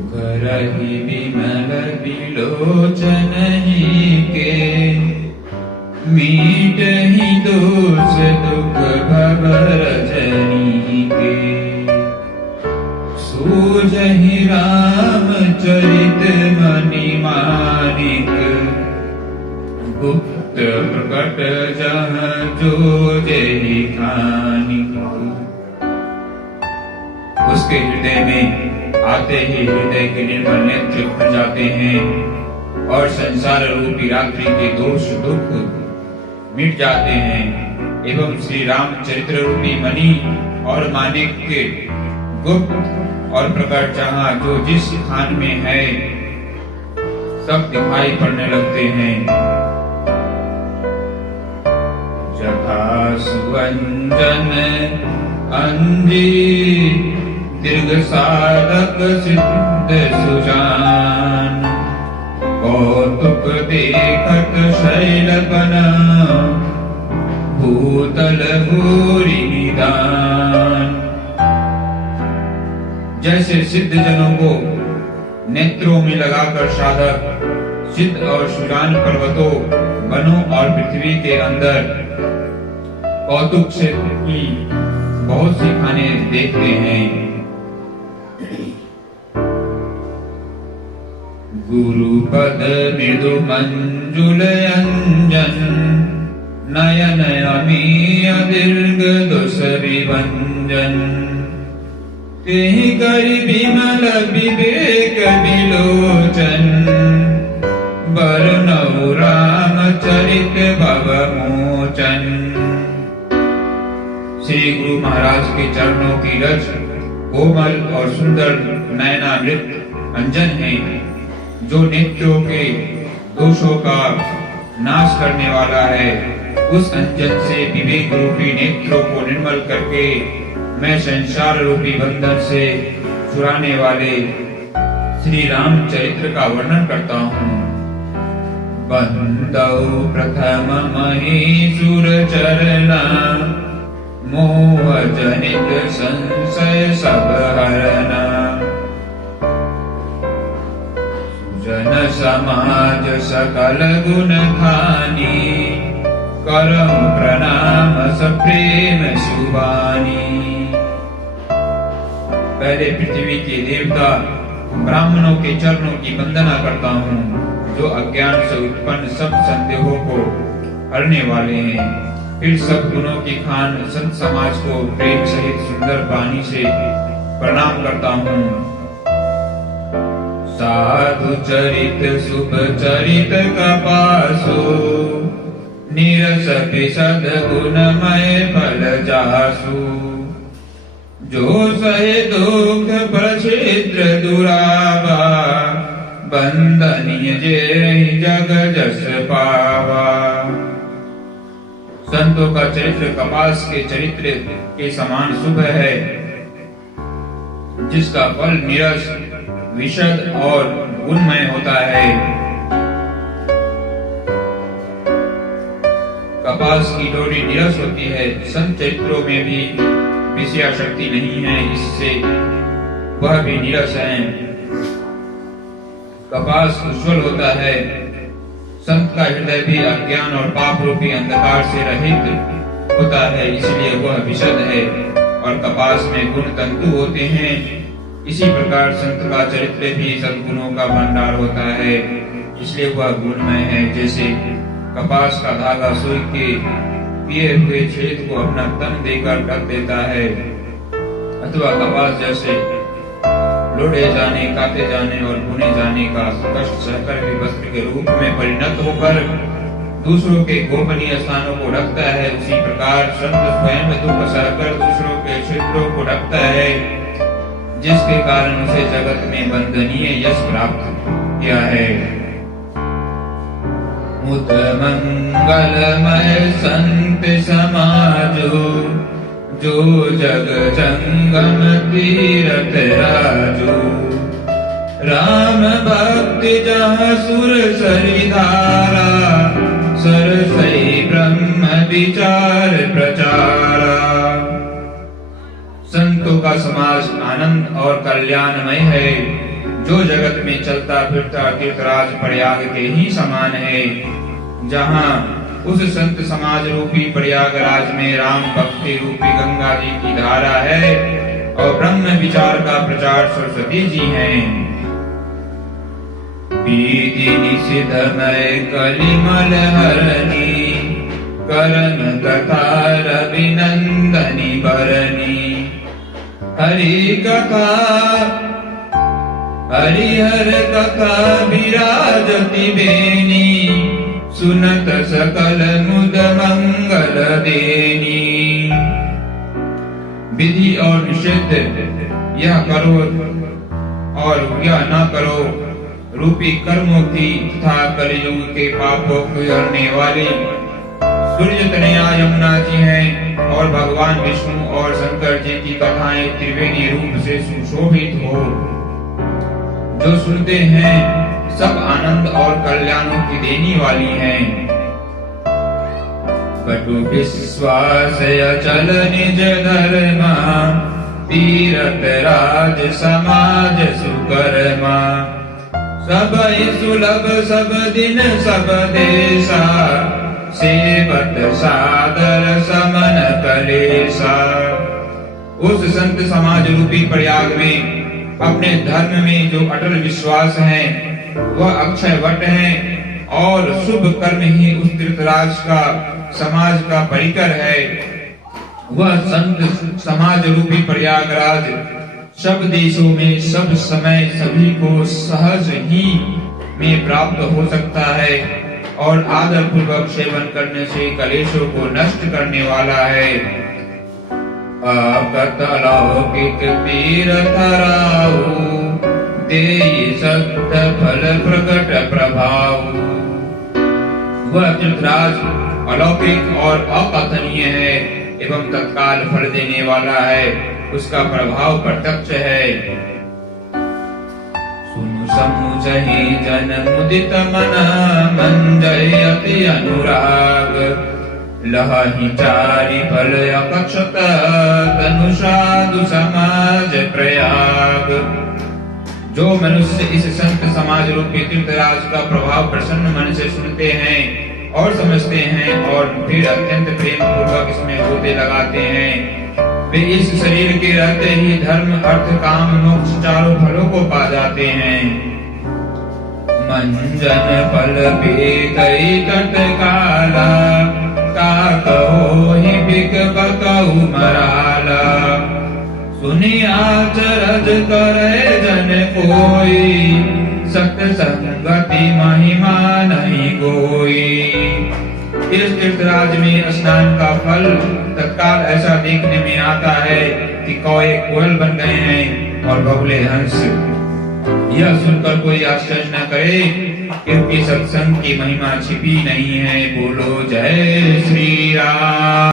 मुखरहि विमल विलोचन के मीटहि दोष दुख भव रजनी के। सूझहि रामचरित मणि माणिक गुप्त प्रकट जहाँ जो जहि खानिक। उसके हृदय में आते ही हृदय के निर्मल नेत्र खुल जाते हैं और संसार रूपी रात्रि के दोष दुख मिट जाते हैं एवं श्री रामचरित्र रूपी मणि और माणिक के गुप्त और प्रकट जहाँ जो जिस खान में है सब दिखाई पड़ने लगते हैं। जथा सुअंजन अंजी दीर्घ साधक सिद्ध सुजान कौतुक देखत शैलपन भूतल भूरि निदान। जैसे सिद्ध जनों को नेत्रों में लगाकर साधक सिद्ध और सुजान पर्वतों वनों और पृथ्वी के अंदर कौतुक से की बहुत सी खाने देखते हैं। गुरुपद मृदु मंजुल अंजन नयन अमीय दीर्घ दुसरी भंजन तेहि करि विमल विवेक विलोचन बरनउ रामचरित भव मोचन। श्री गुरु महाराज के चरणों की रज कोमल और सुंदर नयनामृत अंजन है जो नेत्रों के दोषों का नाश करने वाला है। उस अंजन से विवेक रूपी नेत्रों को निर्मल करके मैं संसार रूपी बंधन से छुड़ाने वाले श्री रामचरित्र का वर्णन करता हूँ। बंदौ प्रथम महीसुर चरना मोह जनित संशय सब हरना। जन समाज सकल गुण खानी करम प्रणाम सप्रेम सुबानी। पहले पृथ्वी के देवता ब्राह्मणों के चरणों की वंदना करता हूँ जो अज्ञान से उत्पन्न सब संदेहों को हरने वाले हैं। फिर सब गुणों की खान संत समाज को प्रेम सहित सुंदर वाणी से प्रणाम करता हूँ। साधु चरित शुभ चरित कपासो निरस विशद गुणमय फल जासु। जो सहे दुख प्रक्षेत्र दुरावा बंदनीय जे जग जस पावा। संतों का चरित्र कपास के चरित्र के समान शुभ है जिसका फल निरस विशद और गुणमय होता है। कपास की डोरी निरस होती है। संत चरित्रों में भी विषया शक्ति नहीं है इससे वह भी निरस है। कपास उज्ज्वल होता है। संत का हृदय भी अज्ञान और पाप रूपी अंधकार से रहित होता है इसलिए वह विशद है और कपास में गुण तंतु होते हैं। इसी प्रकार संत का चरित्र भी सद्गुणों का भंडार होता है इसलिए वह गुणमय है। जैसे कपास का धागा सुई के पिए हुए छेद को अपना तन देकर ढक देता है अथवा कपास जैसे लोढ़े जाने काटे जाने और बुने जाने का कष्ट सहकर भी वस्त्र के रूप में परिणत होकर दूसरों के गोपनीय स्थानों को ढकता है। उसी प्रकार संत स्वयं दुख सहकर दूसरों के क्षेत्रों को ढकता है जिसके कारण उसे जगत में वंदनीय यश प्राप्त किया है। मुद मंगलमय संत समाजो जो जग जंगम तीरथ राजो। राम भक्ति जहाँ सुर सरिधारा सरसई ब्रह्म विचार प्रचारा। संतों का समाज आनंद और कल्याणमय है जो जगत में चलता फिरता तीर्थराज प्रयाग के ही समान है, जहाँ उस संत समाज रूपी प्रयागराज में राम भक्ति रूपी गंगा जी की धारा है और ब्रह्म विचार का प्रचार सरस्वती जी हैं। पीति निषिधमय कलिमल हरणी, करन कथा रविनंदनी बरनी। हरि कथा हरिहर कथा विराजति बेनी, सुनत सकल मुद मंगल देनी। विधि और निषिद्ध, यह करो और यह न करो रूपी कर्मों की तथा कलयुग के पापों को हरने वाली सूर्य तनया यमुना जी हैं और भगवान विष्णु और शंकर जी की कथाएं त्रिवेणी रूप से सुशोभित हो। जो सुनते हैं सब आनंद और कल्याणों की देने वाली हैं। बटु विश्वास अचल निज धर्मा, तीरथ राज समाज सुकर्मा। सब सुलभ सब दिन सब देशा, सेवत सादर समन कलेसा। उस संत समाज रूपी प्रयाग में अपने धर्म में जो अटल विश्वास है वह अक्षय वट है और शुभ कर्म ही उस तीर्थराज का समाज का परिकर है। वह संत समाज रूपी प्रयागराज सब देशों में सब समय सभी को सहज ही में प्राप्त हो सकता है और आदर पूर्वक सेवन करने से कलेशों को नष्ट करने वाला है। लौकिक तीर्थ राहु, देहि सत्य फल प्रकट प्रभाव। वह तीर्थराज अलौकिक और अकथनीय है एवं तत्काल फल देने वाला है, उसका प्रभाव प्रत्यक्ष है। सुनु समुझहि जन मुदित मन, मंजयति अनुराग। लहहि चारि फल अकक्षत, तनु साधु समाज प्रयाग। जो मनुष्य इस संत समाज रूपी तीर्थराज का प्रभाव प्रसन्न मन से सुनते हैं और समझते हैं और फिर अत्यंत प्रेम पूर्वक इसमें गोते लगाते हैं, वे इस शरीर के रहते ही धर्म अर्थ काम मोक्ष चारों फलों को पा जाते हैं। मंजन फल पीतई तत्काला, कहो ही बिक बकहु मराला। सुनि आचरज करे जन कोई, सत्संगति महिमा नहीं कोई। इस तीर्थराज में स्नान का फल तत्काल ऐसा देखने में आता है कि कौए कोयल बन गए हैं और बगुले हंस। यह सुनकर कोई आश्चर्य न करे, क्योंकि सत्संग की महिमा छिपी नहीं है। बोलो जय श्री राम।